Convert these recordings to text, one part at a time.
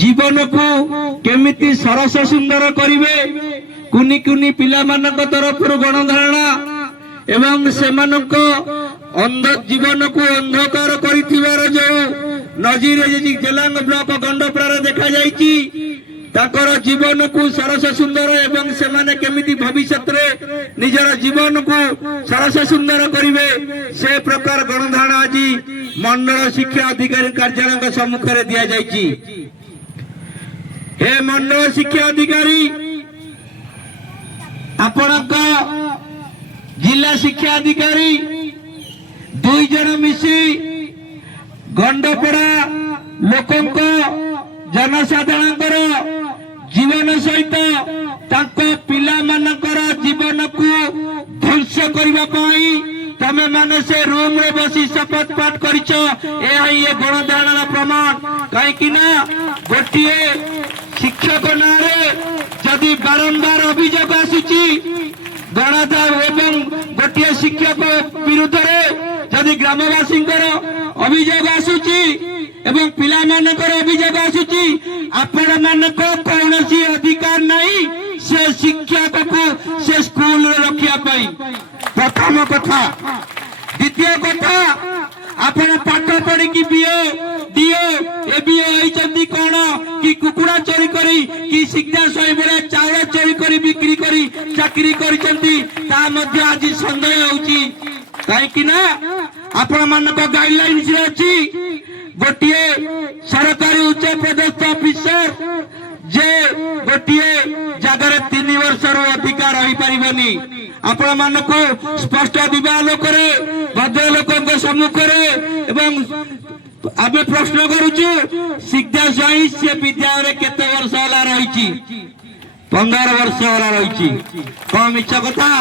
जीवन को केमिति सरस सुंदर करिवे कुनी कुनी पिला मानक तरफ गणधारणा एवं सेमानक अंध जीवन को अंधकार करिथिबार जो नजीर जेलांग ब्लॉक गंडपड़ा देखा जाइछि ताकर जीवन को सरस सुंदर एवं सेमाने केमिति भविष्यत रे निजर जीवन को सरस सुंदर करिवे से प्रकार गणधारणा आज मंडल शिक्षा अधिकारी कार्यालय सम्मुख में दिया जाइछि। हे मंडल शिक्षा अधिकारी आपणक जिला शिक्षा अधिकारी दुई जन मिसी गंडपड़ा लोकंक जनसाधारण जीवन सहित ताको पिला मानकर जीवन को ध्वंस करने तमे माने से रूम रे बसी शपथ पाठ करिछ ये गणधारण प्रमाण कहीं गोटे शिक्षक नारे जदि बारंबार अभियोग आसुची गणधारण एवं गोटे शिक्षक विरुद्ध जदि ग्रामवासी अभियोग आसुची एवं पिला मानकर अभियोग आसुची आपण मानक कौन अधिकार नहीं से शिक्षक को से स्कूल रखिया पाई प्रथम कथा द्वितीय कथा आपण पाठ पढ़ी कि बीओ डीओ एबीओ होइचंती कोन कि कुकुड़ा चोरी करी कि शिक्षा स्वयं चाउल चोरी करी बिक्री करी चाकरी करिसंती ता मध्ये आज संदेह होउची काहे कि ना आपण मानक गाइडलाइंस रे अछि गोटे सरकारी उच्च पदस्थ ऑफिसर जे गोटे जगह 3 वर्ष अधिकार रही पारिबनी आपण मानक स्पष्ट दिवालोक भद्र लोकों सम्मुख एवं आम प्रश्न करुचु शिक्षा स्वाई से विद्यालय केते वर्ष होला रही 15 वर्ष होला रही कौन मिछ कथा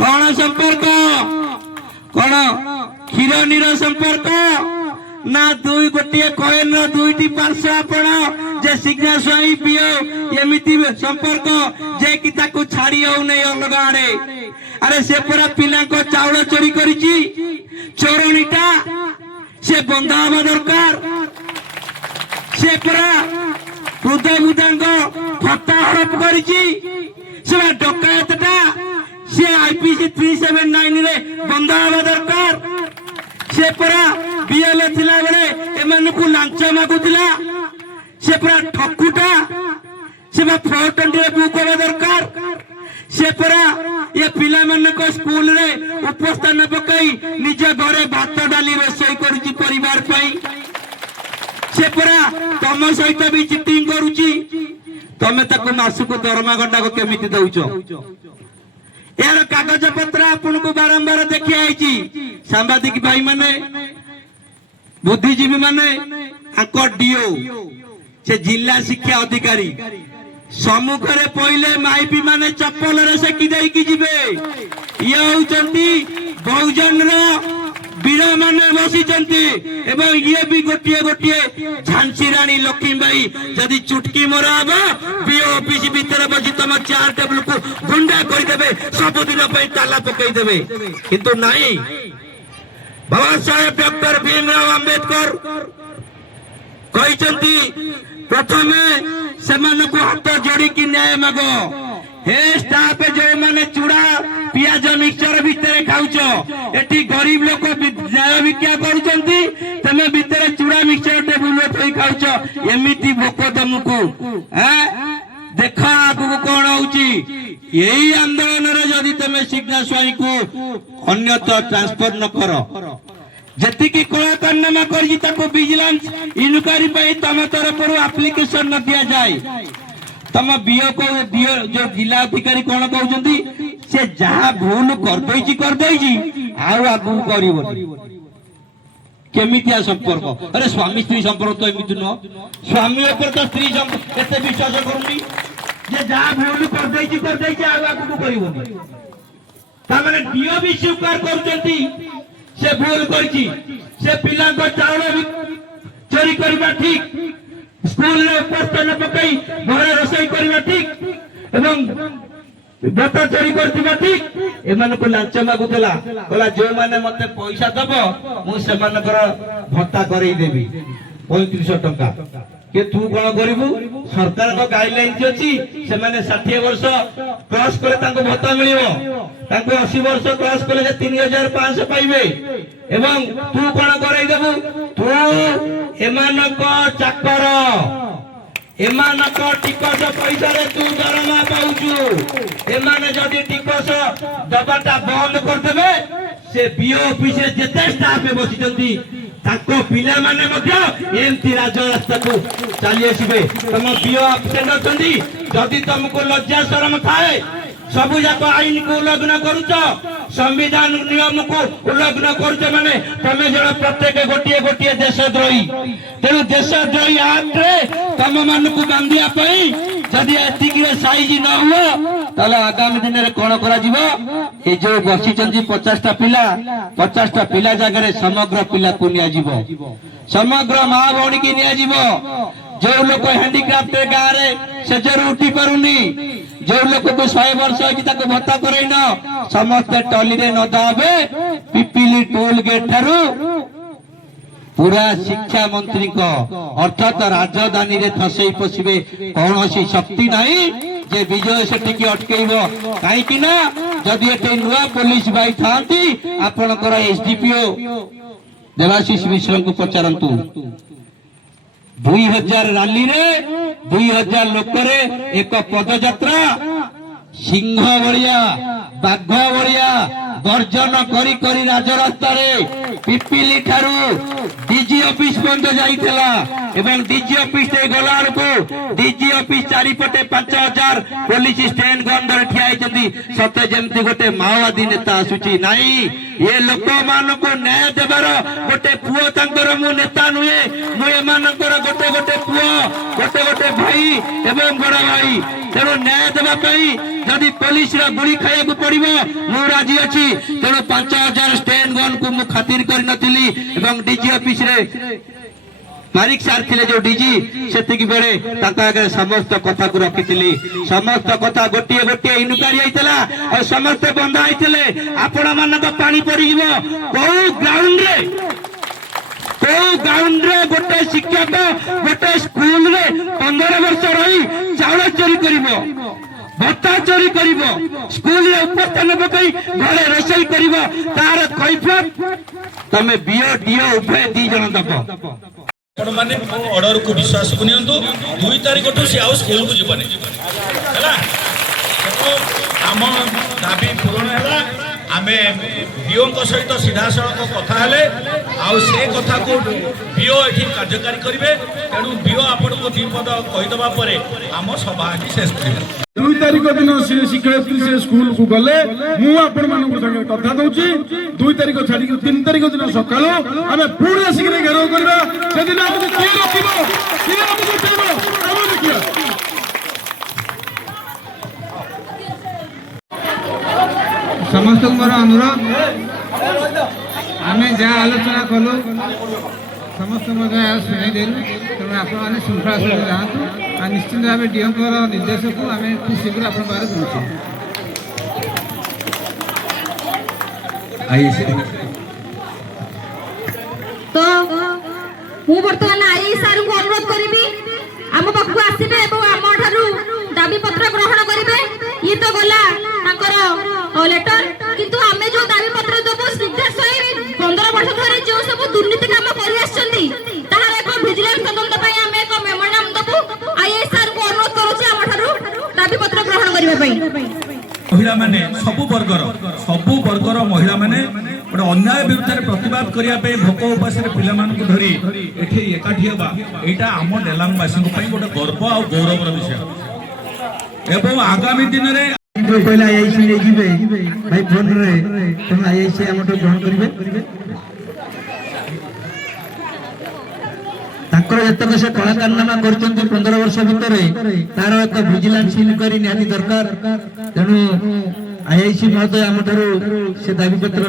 कौन संपर्क कौन क्षीर नीर संपर्क ना दुई गोटे कॉइन दुईटी पार्श्व आपण जे शिक्षा स्वाई पिओ एमिति संपर्क जे कि ताकू छाड़ी हो नहीं अलग आड़े अरे से पूरा पिला को चाउल चोरी करिची चोरणीटा से बंधा हवा दरकार से पूरा वृद्ध वृद्धांग फटा हड़प करिची से डकायतटा से आईपीसी 379 रे बंधा हवा दरकार से पूरा बीएलए थिला बेले एमन को लांच मागुतिला से पूरा ठकुटा से 420 रे बुक होवा दरकार से पूरा ये पिला मन को स्कूल रे उपस्थान पकई निज घरे भात डाली रोषई करूची परिवार पाई से पूरा तम सहित भी चिटिंग करूची तमे ताको मासुक दरमा घंटा को केमिति दउचो यार कागज पत्र आपन को बारंबार देखि आइची सांबादिक भाई माने बुद्धिजीवी माने आको डीओ से जिला शिक्षा अधिकारी सम्मुखरे पहिले माइपी माने चप्पल रे सेकी देई की जिबे ये होचंती बहुजन रो वीर माने बसिचंती एवं ये भी गोटिए गोटिए झांसी रानी लक्ष्मीबाई जदि चुटकी मराबा बीओ ऑफिस भीतर बसी तम चार टेबल को गुंडा कर देबे सब दिन पे ताला पकई देबे किंतु नहीं बाबा साहेब डॉक्टर भीमराव अंबेडकर कहिचंती प्रथमे सेमान को हाथ जोड़ी की न्याय मागो हे स्टाफ जो माने चूड़ा पियाज मिक्सचर भितर खाउछ एटी गरीब लोक न्याय भिक्षा करूचंती तमे भितर चूड़ा मिक्सचर टेबुल थई खाउछ एमिति भोक तुमको देख आगु कौन होउची यही आंदोलन रे जदि तमे शिक्षा स्वाई को अन्यत्र ट्रांसफर न करो जति की कला कारनामा करी ताको विजिलेंस इनक्वारी पे तम तरफ एप्लिकेशन न दिया जाए तम बीओ को जो जिला अधिकारी कौन कहउचंती से जहां भूल कर देइची आउ आगु करिवोनी केमितिया संपर्क अरे स्वामी स्त्री संपर्क तो एमिति न स्वामी ऊपर तो स्त्री केते विश्वास करूनी जे जहां भूल कर देइची आउ आगु करिवोनी ता माने डीओ भी स्वीकार करचंती से भूल करची से पिला को चाउल चोरी करबा ठीक स्कूल रे उपस्थान पकई घरे रोषई करबा ठीक एवं भात चोरी करथिबा ठीक एमान को लांच मागुतला कहला जो माने मते पैसा दबो मु से मानकर भत्ता करई देबी 3500 टका के तू कोन करिवु सरकार को गाइडलाइन अछि से माने 60 वर्ष क्रॉस करे ताको भत्ता मिलिवो ताको 80 वर्ष क्रॉस करे जे 3500 पाइबे एवं तू कोन करई देबु तू एमानक चाकर एमानक टिकस पैसा रे तू दरमा पाउछु एमाने जदी टिकस दबाटा बंद कर देबे से बीओ ऑफिस जेते स्टाफ बसिचंती ताको पिला माने मध्य एमती राजरास्ता को चली आसीबे तम बीओ ऑफिसर अछंती जदी तुमको लज्जा शरम थाए सबु जाक आईन को उल्लंघन करूछ संविधान नियम को उल्लंघन करूछ माने तमे जण प्रत्येक गोटिए गोटिए देशद्रोही तेणु देशद्रोही एक्ट रे तम मान को बांधिया पई जदी एतिकी साइज न हो তাহলে আগামী দিনের কোন করাଯିବ এই যে বসিଛନ୍ତି 50টা পিলা 50টা পিলা জায়গায় সমগ্র পিলাକୁ নিয়াଯିବ সমগ্র মা ভଉଣୀ কি নিয়াଯିବ जो लोक हैंडीक्राफ्ट गाँव रे से जरूर उठी पारुनी जो लोक को 100 वर्ष होगी भत्ता करईन समस्ते टली रे नदा हे पिपिली टोल गेट ठारू पूरा शिक्षा मंत्री को अर्थात राजधानी रे फसई पशिबे कौन शक्ति नहीं जे विजय सेठी की अटकेब कहीं जदि एटे नुआ पुलिस भाई थांती आपनकर एसडीपीओ देवाशीष मिश्र को पचारंतु 2000 रैली रे 2000 लोक रे एक पदयात्रा सिंह भलिया बाघ भलिया गर्जन करी करी राजरास्ता रे पिपिली ठारू डीजी ऑफिस बंद जाइतला एवं डीजी ऑफिस ते गला को डीजी ऑफिस चारिपटे 5000 पुलिस स्टैंड गंदर ठिया होती सते जेमती गोटे माओवादी नेता आसुची नहीं ये लोक मान को न्याय देवार गोटे पुओ तांकर मु नेता नुहे मु एमानकर गोटे गोटे पुओ गोटे गोटे भाई एवं बड़ भाई तेणु न्याय देवाई जदि पुलिस गुड़ी खाया पड़ो मु राजी अच्छी तेणु 5000 स्टैंड गन को मु खातिर कर नथिली एवं डीजी ऑफिस रे मारिक सार थिले जो डीजी सेतिक बेले ताका आगे समस्त कथा को रखिथिली समस्त कथा गोटिए गोटिए इनक्वारी आइतला और समस्त बंद आइतले आपण मानक पानी पड़ी जीवो को ग्राउंड रे गोटे शिक्षक गोटे स्कूल रे 15 वर्ष रही चाउल चोरी करिवो भत्ता चोरी करिवो स्कूल रे उपस्थान पकई घरे रोषई करिवो तार कैफियत तमे बीओ डीओ उभय दी जन दबो माने ऑर्डर को विश्वास को नियंतु 2 तारिख ठू से आउ स्कूल को जीवनी हैला आम दाबी पूरण हैला आमे बीओ को सहित सीधा सड़क कथा हेले आउ से कथा को बीओ एठी कार्यकारी करिवे तेणु बीओ आपण को दीपद कहि दबा परे आम सभा की शेष करिवे 2 तारिख दिन से शिक्षयित्री से स्कूल को गले मु आपण मानक संगे कथा दउची 2 तारिख छाडी 3 तारिख दिन सकाळो आमे पूर्ण आसिक घेराव करबा से दिन हमके के रखिबो के हमके देबो हम देखिया समस्त मोर अनुरोध आमे जा आलोचना कलु समस्त शुणी देलु तेणु आपने श्रृंखला सहित जातु आ निश्चित भाव डीओं निर्देश को आम खूब शीघ्र आप पहुँचू तो मु बर्तमान आई सार को अनुरोध करी आम पाखक आसबे आम दाबी पत्र ग्रहण करेंगे ये तो गला लेटर किंतु आमे जो दाबी पत्र देबो सीधा सही 15 वर्ष धरे जो सब दुर्नीति काम करि आछंती ताहार एक विजिलेंस तदंत पई आमे एक मेमोरांडम देबो आईएएस सर को अनुरोध करू छी हमठारु दाबी पत्र ग्रहण करिवे पई महिला माने सबु वर्गर महिला माने गोटे अन्याय विरुद्ध प्रतिवाद करिया पे भोक उपास पिला मानक धरी एठी एकाठी हेबा एटा आम डेलांगवासी गोटे गर्व आ गौरवर विषय एवं आगामी दिन रे पहले आईआईसी ले जीवे भाई फोन रे तुम आईआईसी हमटो ग्रहण करिवे ताकर जतक से कलाकारनामा करचंती 15 वर्ष भितर तार एक विजिलेंस इनक्वारी निहाती दरकार तेणु आईआईसी महोदय हमठारु से दाबी पत्र